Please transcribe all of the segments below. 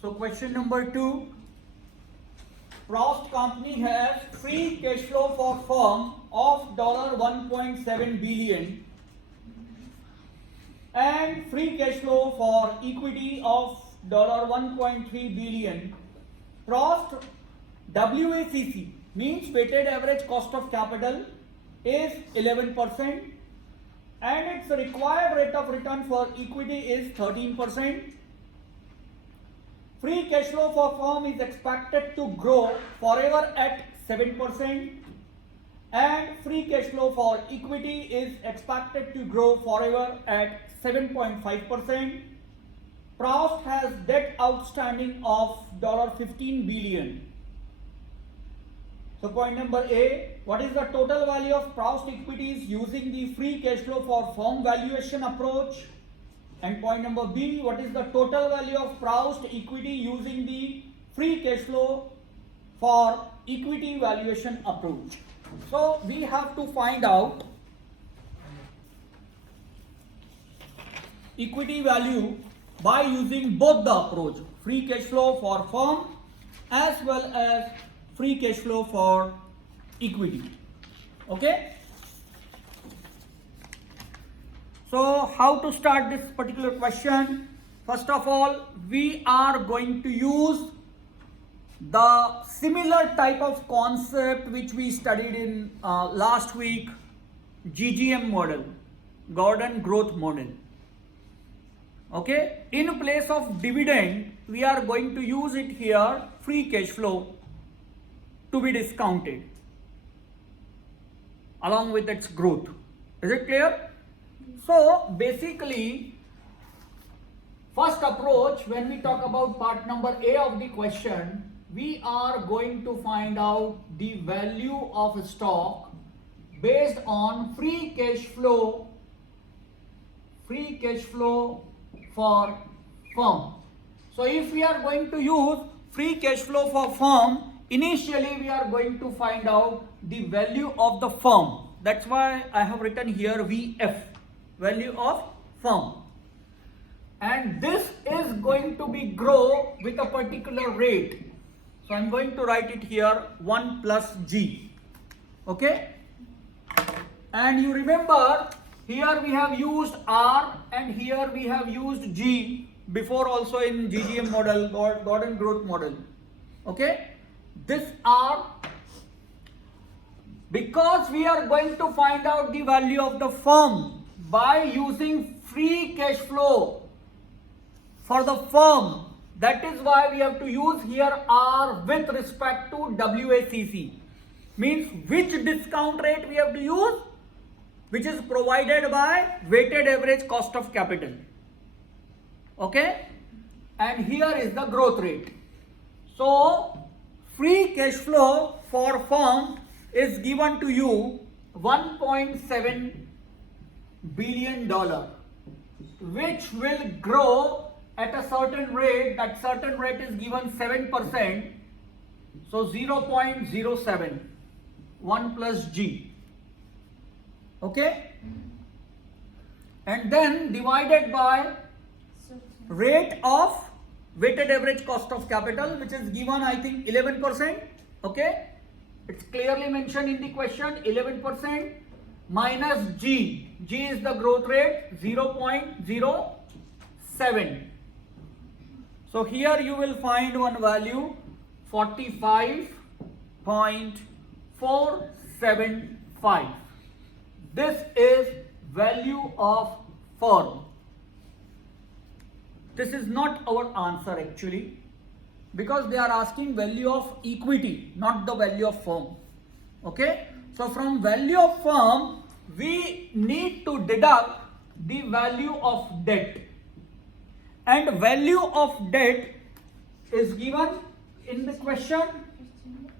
So question number 2. Frost company has free cash flow for firm of $1.7 billion and free cash flow for equity of $1.3 billion. Frost WACC means weighted average cost of capital is 11% and its required rate of return for equity is 13%. Free cash flow for firm is expected to grow forever at 7% and free cash flow for equity is expected to grow forever at 7.5%. Frost has debt outstanding of $15 billion. So point number A, what is the total value of Frost equities using the free cash flow for firm valuation approach? And point number B, what is the total value of Frost equity using the free cash flow for equity valuation approach? So we have to find out equity value by using both the approach, free cash flow for firm as well as free cash flow for equity. Okay. So how to start this particular question? First of all, we are going to use the similar type of concept which we studied in last week, GGM model, Gordon growth model. Okay, in place of dividend, we are going to use it here, free cash flow to be discounted along with its growth. Is it clear? So basically, first approach, when we talk about part number A of the question, we are going to find out the value of a stock based on free cash flow for firm. So if we are going to use free cash flow for firm, initially we are going to find out the value of the firm. That's why I have written here VF, value of firm. And this is going to be grow with a particular rate. So I'm going to write it here 1 plus G. Okay. And you remember here we have used R and here we have used G before also in GGM model, Gordon growth model. Okay. This R, because we are going to find out the value of the firm by using free cash flow for the firm, that is why we have to use here R with respect to WACC. Means which discount rate we have to use? Which is provided by weighted average cost of capital. Okay? And here is the growth rate. So free cash flow for firm is given to you $1.7 billion, which will grow at a certain rate. That certain rate is given 7%. So 0.07, 1 plus G. Okay? And then divided by rate of weighted average cost of capital, which is given, I think, 11%. Okay? It's clearly mentioned in the question, 11% minus G. G is the growth rate, 0.07. So here you will find one value, 45.475. This is value of firm. This is not our answer actually, because they are asking value of equity, not the value of firm. Okay? So from value of firm, we need to deduct the value of debt. And value of debt is given in the question.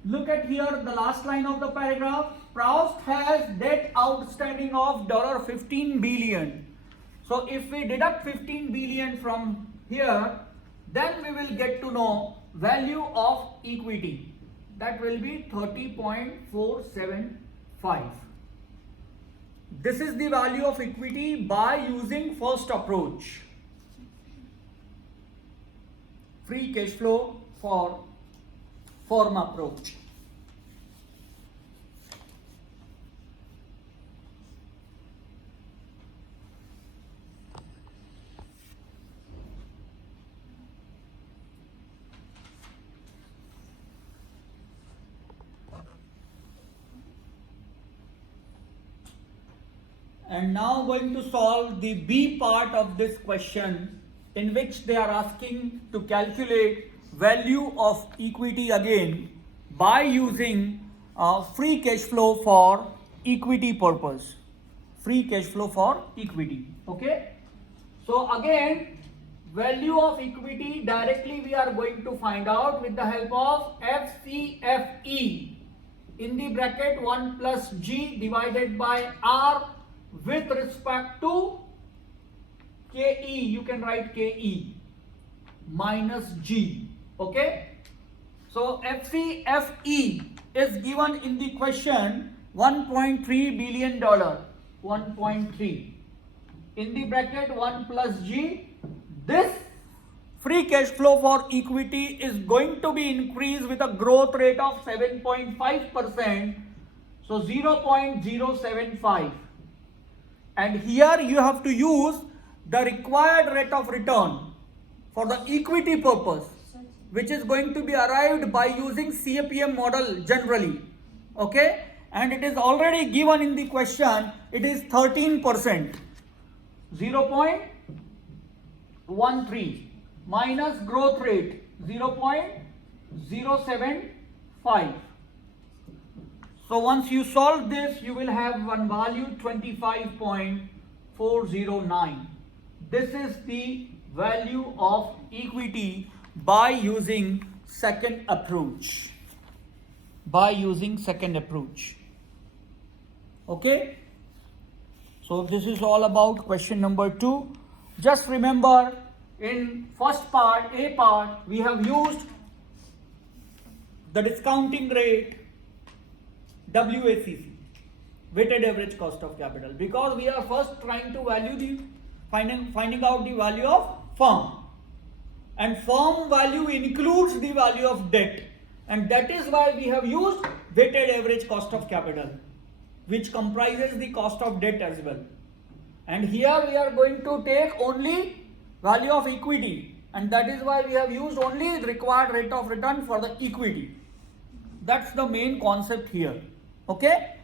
Look at here the last line of the paragraph. Frost has debt outstanding of $15 billion. So if we deduct 15 billion from here, then we will get to know value of equity. That will be 30.475. This is the value of equity by using first approach. free cash flow for firm approach. And now going to solve the B part of this question, in which they are asking to calculate value of equity again by using free cash flow for equity purpose. Free cash flow for equity. Okay. So again, value of equity directly we are going to find out with the help of FCFE in the bracket 1 plus G divided by R with respect to KE. You can write KE minus G. Okay. So FCFE is given in the question $1.3 billion. 1.3 in the bracket 1 plus G. This free cash flow for equity is going to be increased with a growth rate of 7.5%. So 0.075. And here you have to use the required rate of return for the equity purpose, which is going to be arrived by using CAPM model generally. Okay. And it is already given in the question, it is 13%. 0.13 minus growth rate 0.075. So once you solve this, you will have one value 25.409. This is the value of equity by using second approach. Okay. So this is all about question number 2. Just remember, in first part, A part, we have used the discounting rate, WACC, weighted average cost of capital, because we are first trying to value the finding out the value of firm, and firm value includes the value of debt, and that is why we have used weighted average cost of capital, which comprises the cost of debt as well. And here we are going to take only value of equity, and that is why we have used only the required rate of return for the equity. That's the main concept here. Okay.